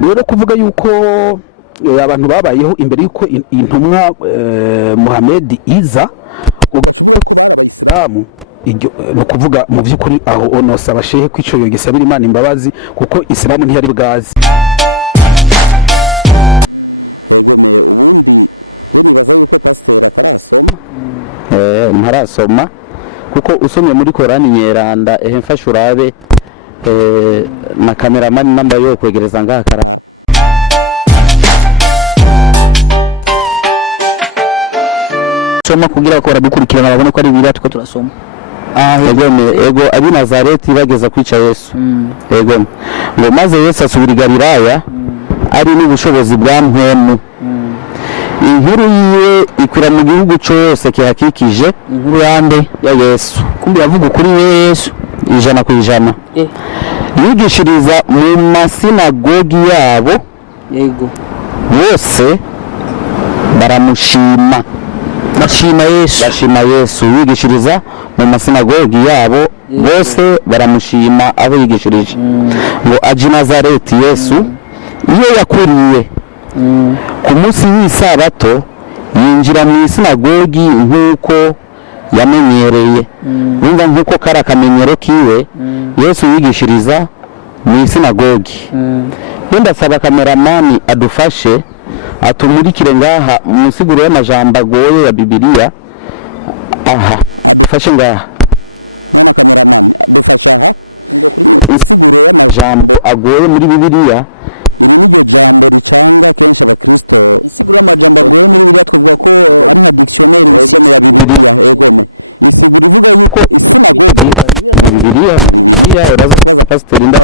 rero kuvuga yuko abantu babayeho imbere yuko intumwa Muhammad iza no kuvuga mu by'ukuri aho onosaba shehe kwico yogisabira Imana imbabazi kuko Islamu ntiyari bwazi. Ntarasoma kuko usomye muri Korani nyeranda mfasha urabe na cameraman namba yo kwegereza ngaha kara soma kugira ko radukurikirana babone ko ari ibira tuko turasoma. Ego abi Nazareti bageza kwica Yesu. Ego ngo maze Yesu asubira Galilaya ari n'ubushobozi bwa mpwemu. Inkuru yiwe ikwira mu gihugu cyose kihakikije. Inkuru yande ya Yesu kumbi yavuga kuri Yesu 100%. Yigishiriza mu masinagogi yabo. Yego bose baramushima. Bashima Yesu yigishiriza mu masinagogi yabo. Bose baramushima abo yigishirije. Ngo aje Nazareti Yesu iyo yakuriye ku munsi w'isabato yinjira mu isinagogi nk'uko yamenyereye. Wumva nk'uko kara kamenyero kiwe Yesu yigishiriza mu isinagogi. Wenda saba cameraman adufashe atumurikire ngaha musiguro y'amajambo agoye ya Bibiliya. Aha fashe ngaha jambo agoye muri Bibiliya. Bibiliya uraza pastor nda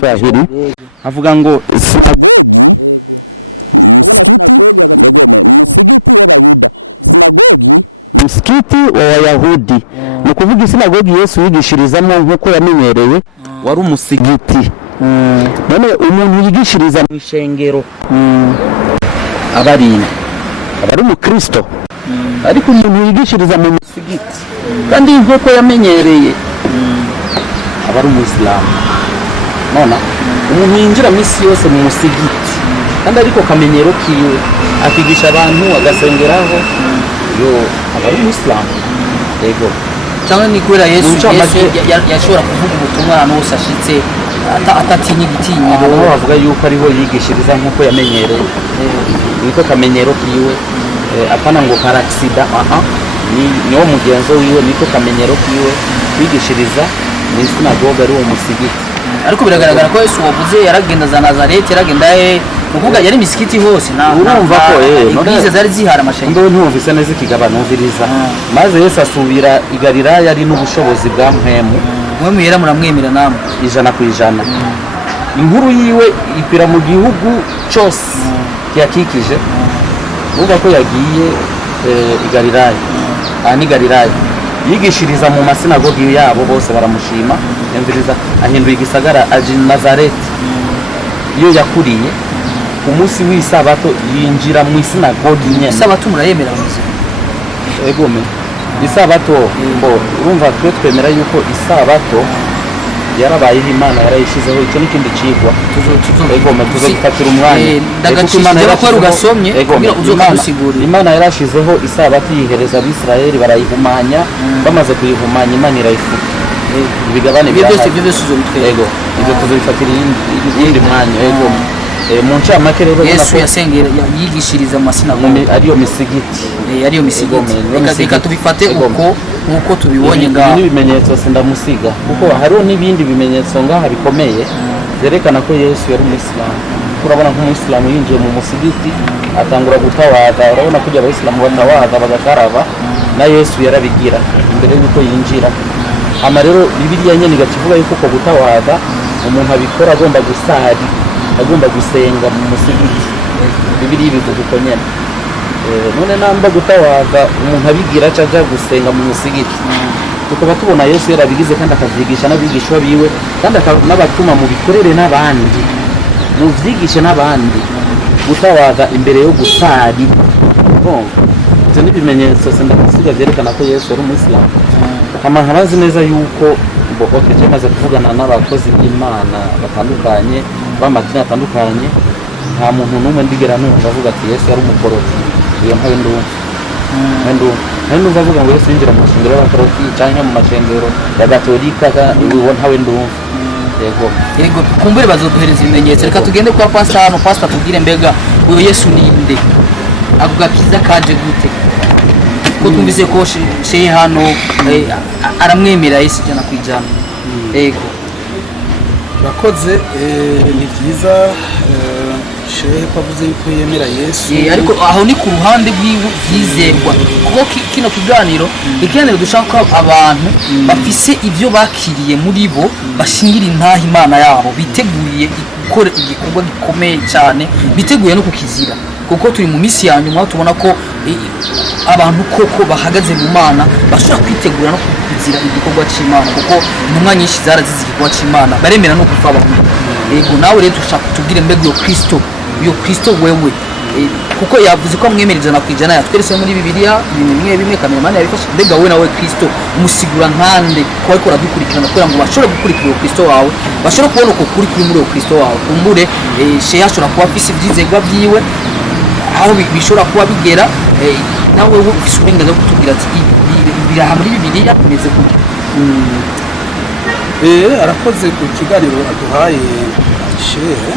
Swahili avuga ngo msikiti wa Wayahudi. Ni kuvuga isinagogi Yesu yigishirizamo nk'uko yamenyereye wari umusigiti. None umuntu yigishiriza mu ishengero abari umukristo, ariko umuntu yigishiriza mu musigiti kandi nk'uko yamenyereye abari umuislamu. Nona umuntu yinjira misi yose mu musigiti kandi ariko kamenyero kiwe akigisha abantu agasengeraho yo abari umuislamu. Yego cyangwa ni kubera Yesu yashobora kuvuga ubutumwa ahantu hose ashitse atatinya igitinyiro. Bavuga yuko ariho yigishiriza nk'uko yamenyereye. Niko kamenyero kiwe apana ngo karaksida niwo mugenzo wiwe. Niko kamenyero kiwe yigishiriza mu sinagogi ari uwo musigiti. Ariko biragaragara ko Yesu wavuze yaragenda za Nazareti yaragenda kuvuga yari misikiti hose na urumva ko igize zari zihara amashanyarazi. Ndo ntumvise neza ikigabanumviriza. Maze Yesu asubira i Galilaya ari n'ubushobozi bwa mpwemu. Mwe yera muramwemera namwe 100%. Inkuru yiwe ikwira mu gihugu cyose yakikije. Uvuga ko yagiye i Galilaya. Ni Galilaya yigishiriza mu masinagogi yabo bose baramushima. Yumviriza ahinduye igisagara aje Nazareti iyo yakuriye ku munsi w'isabato yinjira mu isinagogi nyene. Isabato murayemera muzi? Ego me isabato mbo urumva twemera yuko isabato yarabaye Imana yarayishizeho icyo n'ikindi cigwa ego me tuzofatira umwanya ndagacishije ko rugasomye kugira uzokusigurira. Imana yarashizeho isabato yihereza abisirayeli barayihumanya bamaze kuyihumanya Imana irayifuta ibigabane byose ego ibyo tuzobifatira iyindi mwanya. Ego mu ncamake rero Yesu yasengera yigishiriza mu masinagogi ariyo misigiti. Ariyo misigiti reka tubifate uko tubibonye ngaho. N'ibimenyetso sindamusiga kuko hariho n'ibindi bimenyetso ngaha bikomeye zerekana ko Yesu yari umuislamu. Urabona nk'umuislamu yinjiye mu musigiti atangura gutawaza. Urabona ko abayisilamu batawaza bagakaraba na Yesu yarabigira imbere yuko yinjira. Ama rero Bibiliya nyene igakivuga yuko ko gutawaza umuntu abikora agomba gusari agomba gusenga mu musigiti. Bibiliya bivuga uko nyene. None namba gutawaza umuntu abigira acaja gusenga mu musigiti. Tukaba tubona Yesu yarabigize kandi akavyigisha n'abigishwa biwe kandi n'abatuma mu bikorere n'abandi mu vyigishe n'abandi gutawaza imbere yo gusari. Ibyo n'ibimenyetso sindamusiga vyerekana ko Yesu ari umuislamu. Amahabazi neza yuko okay cyamaze kuvugana n'abakozi b'Imana batandukanye b'amadini atandukanye nta muntu n'umwe ndigera numva avuga ati Yesu yari umukoroti iyo ntawe ndumva avuga ngo Yesu yinjira mu mashengero y'abakoroti canke mu mashengero ya gatolika uwo ntawe ndumva yego kumbure bazoduhereza ibimenyetso reka tugende kwa pastor hano pastor tubwire mbega uyo Yesu ninde avuga kiza kaje gute ko tumvise ko Shehe hano aramwemera Yesu jana kwijana yego bakoze ni byiza Shehe kwavuze ko yemera Yesu ariko aho ni ku ruhande bw'izerwa kuko kino kiganiro dushaka abantu bafise ivyo bakiriye muri bo bashingira intahe Imana yabo biteguriye gukora igikorwa gikomeye cyane biteguye no kukizira kuko turi mu misi ya nyuma tubona ko abantu koko bahagaze mu Mana bashobora kwitegura no kuzira igikorwa cy'Imana kuko intumwa nyinshi zarazize igikorwa cy'Imana baremera no gupfa abantu yego nawe rero dushaka tubwire mbega iyo Kristo wewe kuko yavuze ko amwemereza na kwijana yatweretse muri Bibiliya ibintu bimwe Kamana yabifashe mbega wowe nawe Kristo umusigura nkande ko ariko radukurikirana kugira ngo bashobore gukurikira iyo Kristo wawe bashobore kubona uko kuri muri iyo Kristo wawe kumbure Shehe ashobora kuba afise ivyizegwa byiwe aho bishobora kuba bigera nawe ufise uburenganzira bwo kutubwira ati biraha muri Bibiliya bimeze gute arakoze ku kiganiro aduhaye Shehe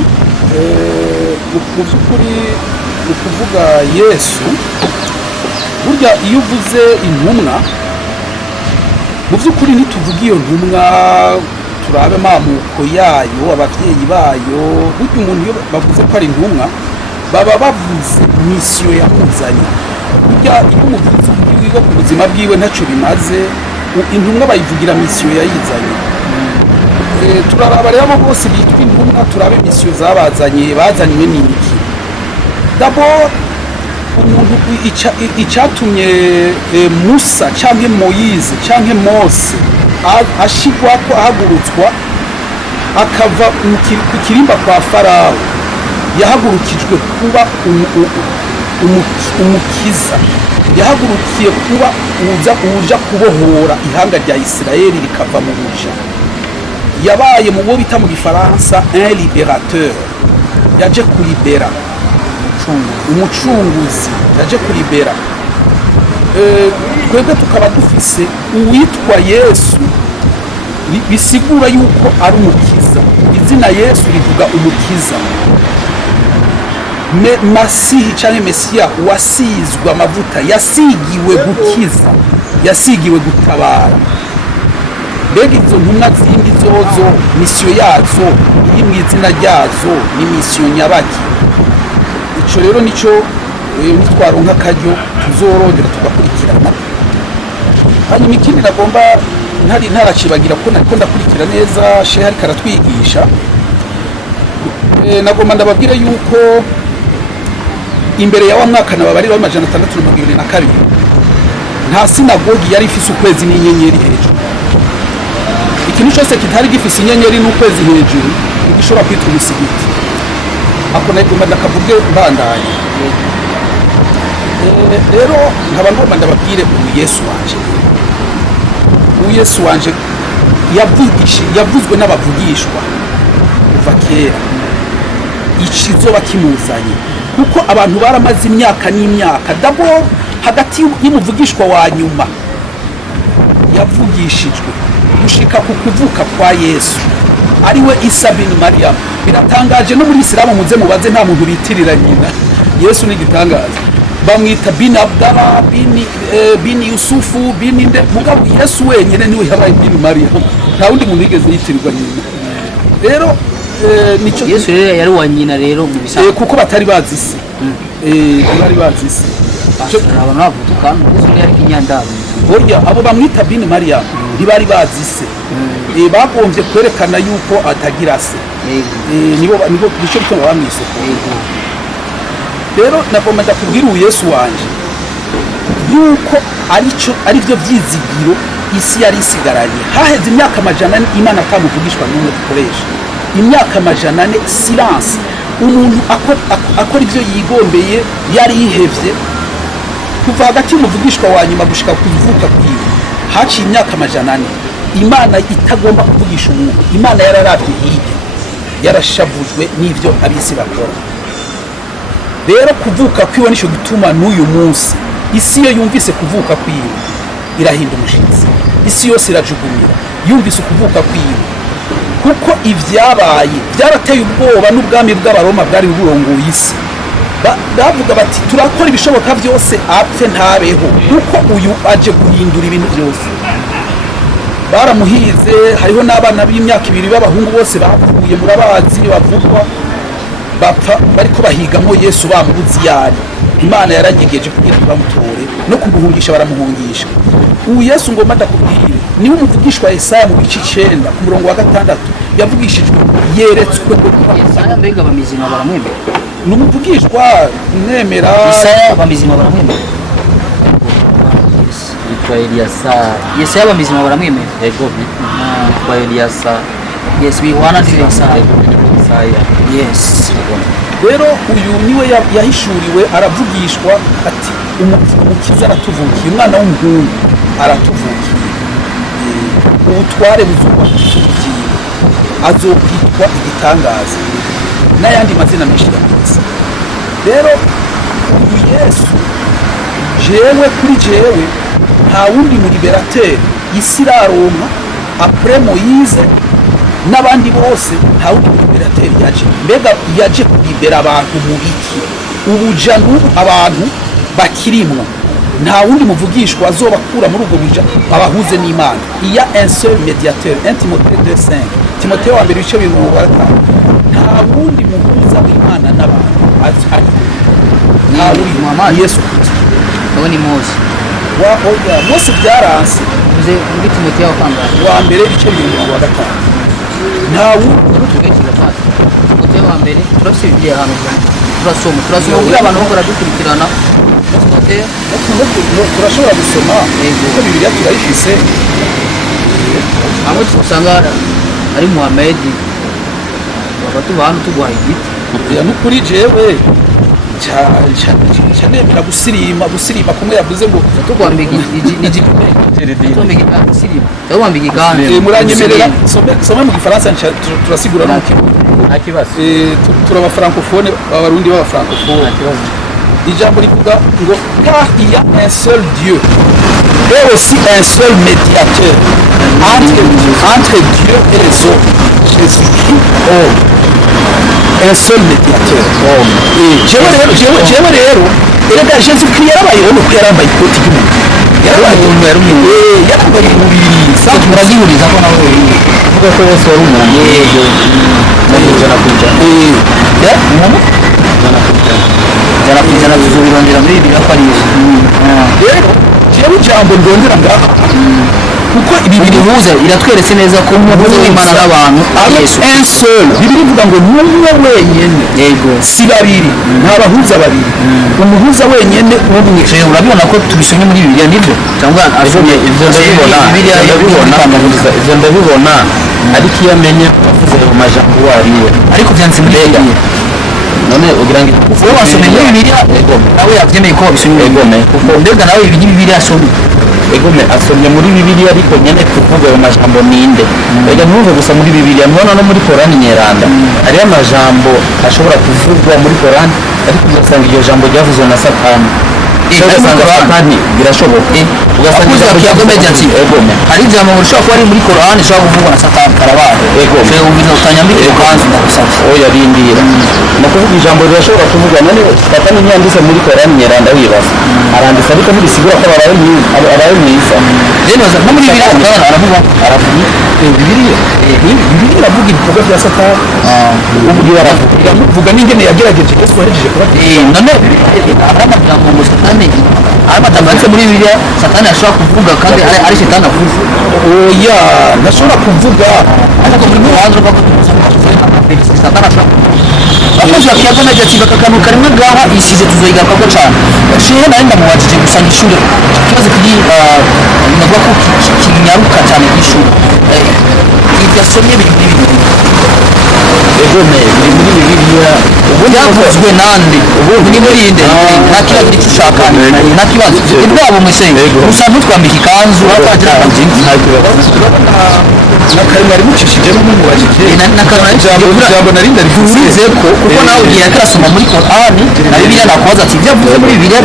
mu by'ukuri ni kuvuga Yesu burya iyo uvuze intumwa mu by'ukuri ntituvuga iyo ntumwa turabe amamuko yayo ababyeyi bayo burya umuntu iyo bavuze ko ari intumwa baba bavuze misiyo yamuzanye burya iyo umuvuze ubwiwe ku buzima bwiwe ntacyo bimaze intumwa bayivugira misiyo yayizanye turaraba rero abo bose bitwa intumwa turabe misiyo bazanywe niki d'abord umuntu icyatumye Musa canke Moise canke Mose ashigwa ko ahagurutswa akava ku kirimba kwa Farawo yahagurukijwe kuba umukiza yahagurukiye kuba uja kubohora ihanga rya Isirayeli rikava mu buja yabaye mu bo bita mu gifaransa un libérateur yaje kuribera umucunguzi yaje kuribera twebwe tukaba dufise uwitwa Yesu bisigura yuko ari umukiza izina Yesu rivuga umukiza Masihi canke Mesiya wasizwe amavuta yasigiwe gukiza yasigiwe gutabara mbega izo ntumwa zindi zozo misiyo yazo iri mu izina ryazo ni misiyo nyabaki ico rero nico nitwaronka akaryo tuzorondera tugakurikirana hanyuma ikindi nagomba ntaracibagira ko ndakurikira neza Shehe ariko aratwigisha nagomba ndababwire yuko imbere ya wa mwaka nababarira w'amajana 622 nta sinagogi yari ifise ukwezi n'inyenyeri hejuru ikintu cyose kitari gifise inyenyeri n'ukwezi hejuru igishobora kwitwa umusigiti ako nagomba ndakavuge mbandanye rero nkaba ngomba ndababwire uyu Yesu wanje yavuzwe n'abavugishwa kuva kera ikizoba kimuzanye kuko abantu baramaze imyaka n'imyaka dabo hagati y'umuvugishwa wa nyuma yavugishijwe gushika ku kuvuka kwa Yesu ariwe Isa bin Mariam biratangaje no muri Islamu muze mubaze nta muntu bitirira nyina Yesu ni gitangaza bamwita bin Abdallah bin Yusufu bin nde mugabo Yesu wenyene niwe yabaye bin Mariam nta wundi muntu yigeze yitirirwa nyina rero nico Yesu rero yari wa nyina rero mu bisaka kuko batari bazi se bari bazi se abantu bavuduka Yesu yari kinyandaro burya abo bamwita bin Mariam ntibari bazi se bagombye kwerekana yuko atagira se nibo nicyo bituma bamwisoko rero nagomba ndakubwira uyu Yesu wanje yuko ari byo byizigiro isi yari isigaranye haheze imyaka amajana Imana atamuvugishwa n'umwe dukoresha imyaka amajana silence umuntu akora ibyo yigombeye yari yihevye kuva hagati y'umuvugishwa wa nyuma gushika kuvuka kwiwe haciye imyaka amajana imana itagomba kuvugisha umuntu. Imana yararavye hirya, yarashavujwe n'ivyo abisi bakora. Rero kuvuka kwiwe nico gituma n'uyu munsi isi yo yumvise kuvuka kwiwe irahinda umushitsi, isi yose irajugumira yumvise ukuvuka kwiwe, kuko ivyabaye byarateye ubwoba n'ubwami bw'abaroma bwari burongoye isi. Bavuga bati turakora ibishoboka byose apfe ntabeho, kuko uyu aje guhindura ibintu byose. Baramuhize, hariho n'abana b'imyaka 2 b'abahungu bose bapfuye, murabazi bavugwa, bapfa bariko bahigamo Yesu bamubuzi yari. Imana yaranyegeje kugira ngo bamutore no kumuhungisha, baramuhungisha. Ubu Yesu ngomba ndakubwire, niwe umuvugishwa Yesaya mu bice 9 ku murongo wa 6 yavugishijwe, yeretswe Yesaya mbega bamizima baramwemera, numuvugishwa nemera. Yesaya bamizima baramwemera, Yitwa Eliyasa. Yesaya bamizima baramwemera, Yego yitwa Eliyasa. yes bihwana ndi Yesaya. Yes. Rero uyu niwe yahishuriwe, aravugishwa ati umukiza aratuvukiye, umwana w'umuhungu aratuvukiye, ubutware buzuba kutugiye, azokwitwa igitangaza n'ayandi mazina menshi y'amazina. Rero uyu Yesu jewe kuri jewe nta wundi mu liberateur isi iraronka après Moïse n'abandi bose, nta wundi mu liberateur yaje. Mbega yaje kubibera abantu mu biki? Ubuja n'ubu abantu bakirimwo, nta wundi muvugishwa azobakura muri ubwo buja abahuze n'Imana. Il y a un seul médiateur, 1 Timothée 2:5, Timothée wa mbere bice 5. Nta wundi muhuza w'Imana n'abantu ari nta wundi Muhammad Yesu Kristo. nawe ni Mose. Oya Mose byaranse, uze muri Timothée wa kangahe? wa mbere bice 5. Nta wundi Timothée wa mbere turafise Bibiliya hano, turasoma kugira abantu bakora dukurikirana. turashobora gusoma kuko Bibiliya turayifise. Hamwe usanga ari Muhammad bagatuba hano tuguha igiti. Nukuri jewe nemera gusirima kumwe yavuze ngo tukwambika muranyemerera some mu gifaransa turasigura nuko turaba francophone, abarundi baba francophone. Ijambo rivuga ngo car il y a un seul Dieu et aussi un seul médiateur entre Dieu et les hommes, Jésus-Christ homme. Un seul médiateur homme. Jewe rero erega Jésus-Christ yarabayeho nuko yarambaye ikoti ry'umuntu, yarambaye umubiri safi. muragihuriza ko nawe Vuga ko Yesu wari umuntu. Jana kujana tuzobirondera muri Bibiliya ko ari Yesu. Rero jewe ijambo ndondera ngaha, kuko ibi bihuza iratweretse neza ko umuhuza w'Imana n'abantu ari Yesu. Un seul, Bibiliya ivuga ngo n'umwe wenyene, Yego, si babiri, nta bahuza babiri, umuhuza wenyene umwe. urabibona ko tubisomye muri Bibiliya nibyo cyangwa asomye ivyo ndabibona, ariko iyo amenye avuze mu majambo wariwe, ariko byanditse muri Bibiliya. none ugira ngo wowe wasomye muri Bibiliya nawe yavyemeye ko wabisomye. Kuko mbega nawe ibi Bibiliya asomye asomye muri Bibiliya, ariko nyene kuvuga ayo majambo ninde? Ega ntuve gusa muri Bibiliya, nubona no muri Korani nyeranda hariyo amajambo ashobora kuvugwa muri Korani, ariko ugasanga iryo jambo ryavuzwe na Satani. Ugasanga Satani birashoboka, ugasanga hari ijambo rishobora kuba ari muri Korani rishobora kuvugwa na Satani karabaye. Utanyambike ukanzu ndagusabye. Oya rindira, ni ukuvuga ijambo rirashobora kuvugwa. None Satani ntiyanditse muri Korani nyeranda wibaza, aranditse ariko ntibisigura ko abaye mwiza. No muri Bibiliya aravuga Bibiliya iravuga ibikorwa bya Satani, iravuga n'ingene yagerageje Yesu wahejeje kubatizwa. none amagambo ngo Satani amagambo yanditse muri Bibiliya Satani ashobora kuvuga kandi ari Satani avuze. Oya ntashobora kuvuga, ariko muri muhanzo bako Satani ashobora akoze akiyagomeje ati bakakanu karimwe gaha isize tuzoyigaruka cyane. Shehe nawe ndamubajije gusa n'ishure kibazo kiri navuga ko kinyaruka cyane kw'ishure. Ibyo asomye biri muri Bibiliya egome biri muri bibiliya byavuzwe nande ni muri inde nta kibazo icyo ushaka nta kibazo ibwabo mwesenge gusa ntutwambike ikanzu atagira nakari mwari mucishijemo mumubajije ijambo nari ndarivuze ko kuko nawe ugiye akarasoma muri Qur'an na Bibiliya nakubaza ati byavuze muri Bibiliya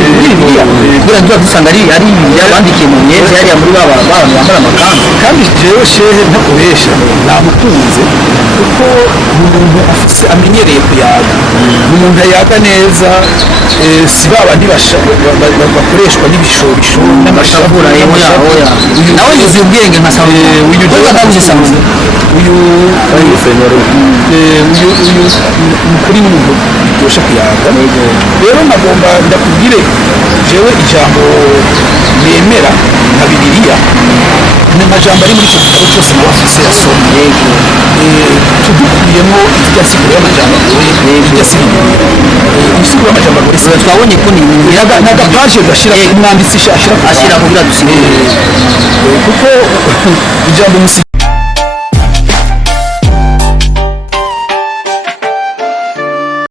kubera ngo dusanga ari Bibiliya bandikiye mu myezi yari muri baba bambara amakanzu kandi jewe shehe ntakubesha namukunze kuko umuntu afise amenyereye kuyaga umuntu ayaga neza si babandi bakoreshwa n'ibishobisho n'amashabura nawe yuzuye ubwenge nka sawa uyu kuri n'umuntu biryoshe kuyaga rero nagomba ndakubwire jewe ijambo nemera nka bibiliya ni amajambo ari muri icyo gitabo cyose nawe afise yasomye tudukuyemo iryasiguro y'amajambo agoye iryasiguro y'amajambo agoye twabonye ko ni n'agapaje gashira umwanditsi ashira kugira dusige kuko ijambo